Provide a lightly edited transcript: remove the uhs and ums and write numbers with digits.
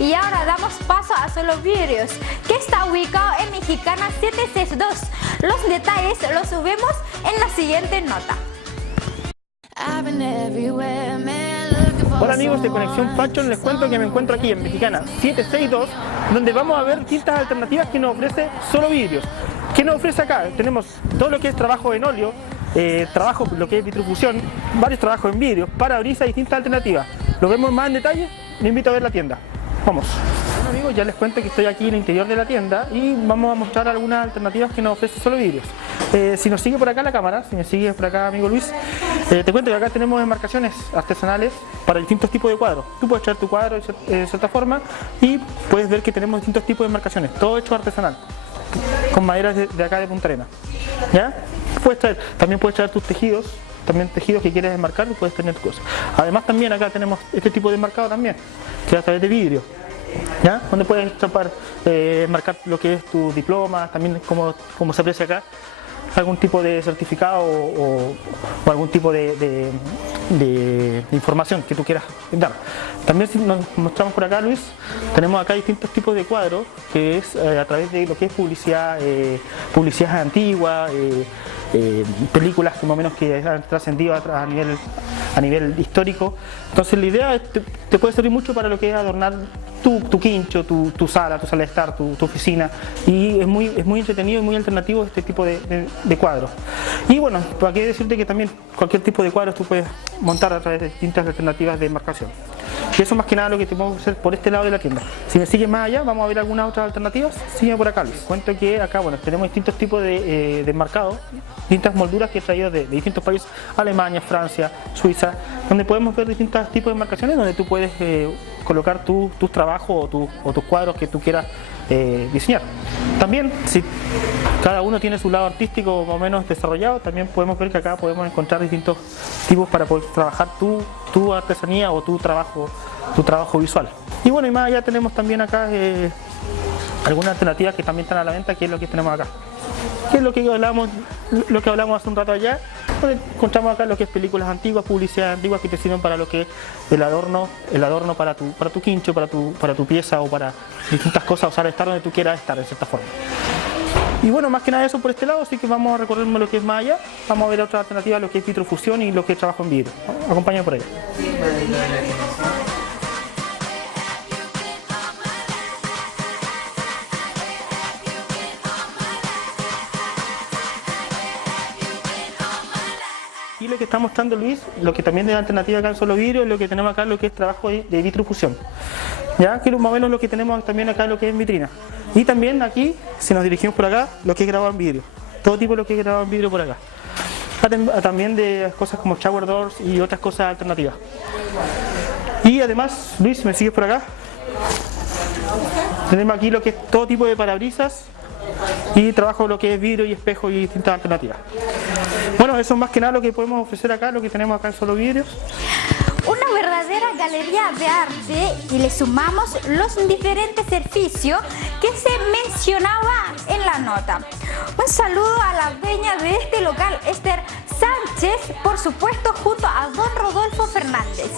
Y ahora damos paso a Solo Vidrios, que está ubicado en Mexicana 762. Los detalles los subimos en la siguiente nota. Hola amigos de Conexión Fashion, les cuento que me encuentro aquí en Mexicana 762, donde vamos a ver distintas alternativas que nos ofrece Solo Vidrios. ¿Qué nos ofrece acá? Tenemos todo lo que es trabajo en óleo, trabajo lo que es vitrofusión, varios trabajos en vidrio, parabrisas, distintas alternativas. Lo vemos más en detalle, les invito a ver la tienda. Vamos. Bueno amigos, ya les cuento que estoy aquí en el interior de la tienda y vamos a mostrar algunas alternativas que nos ofrece Solo Vidrios. Si nos sigue por acá la cámara, si me sigues por acá amigo Luis, te cuento que acá tenemos enmarcaciones artesanales para distintos tipos de cuadros. Tú puedes traer tu cuadro de cierta forma y puedes ver que tenemos distintos tipos de enmarcaciones, todo hecho artesanal, con maderas de acá de Punta Arenas. ¿Ya? También puedes traer tus tejidos, que quieres enmarcar, puedes tener cosas. Además también acá tenemos este tipo de enmarcado también, que es a través de vidrio, ¿ya? Donde puedes enmarcar lo que es tu diploma, también como se aprecia acá, algún tipo de certificado o algún tipo de información que tú quieras dar. También si nos mostramos por acá Luis, tenemos acá distintos tipos de cuadros, que es a través de lo que es publicidad antigua, películas que más o menos que han trascendido a nivel histórico. Entonces la idea te puede servir mucho para lo que es adornar tu quincho, tu sala de estar, tu oficina, y es muy entretenido y muy alternativo este tipo de cuadros. Y bueno, para qué decirte que también cualquier tipo de cuadros tú puedes montar a través de distintas alternativas de enmarcación. Y eso más que nada lo que te podemos hacer por este lado de la tienda. Si me sigues más allá, vamos a ver algunas otras alternativas. Sígueme por acá Luis. Cuento que acá tenemos distintos tipos de enmarcados, distintas molduras que he traído de distintos países, Alemania, Francia, Suiza, donde podemos ver distintos tipos de enmarcaciones donde tú puedes colocar tus trabajos o tus cuadros que tú quieras diseñar. También, si cada uno tiene su lado artístico más o menos desarrollado, también podemos ver que acá podemos encontrar distintos tipos para poder trabajar tu artesanía o tu trabajo visual. Y bueno, y más allá tenemos también acá algunas alternativas que también están a la venta, que es lo que tenemos acá. Que es lo que hablamos hace un rato allá, donde encontramos acá lo que es películas antiguas, publicidades antiguas que te sirven para lo que es el adorno para tu quincho, para tu pieza o para distintas cosas, o sea, estar donde tú quieras estar de cierta forma. Y bueno, más que nada eso por este lado, así que vamos a recorrer lo que es más allá, vamos a ver otra alternativa, lo que es vitrofusión y lo que es trabajo en vidrio. Acompáñame por allá. Y lo que está mostrando Luis, lo que también es alternativa acá en Solo Vidrio, es lo que tenemos acá, lo que es trabajo de vitrofusión. Ya, que es más o menos lo que tenemos también acá, lo que es en vitrina. Y también aquí, si nos dirigimos por acá, lo que es grabado en vidrio. Todo tipo de lo que es grabado en vidrio por acá. También de cosas como shower doors y otras cosas alternativas. Y además, Luis, ¿me sigues por acá? Tenemos aquí lo que es todo tipo de parabrisas y trabajo lo que es vidrio y espejo y distintas alternativas. Bueno, eso es más que nada lo que podemos ofrecer acá, lo que tenemos acá en Solo Vidrios. Una verdadera galería de arte, y le sumamos los diferentes servicios que se mencionaba en la nota. Un saludo a la dueña de este local, Esther Sánchez, por supuesto junto a don Rodolfo Fernández.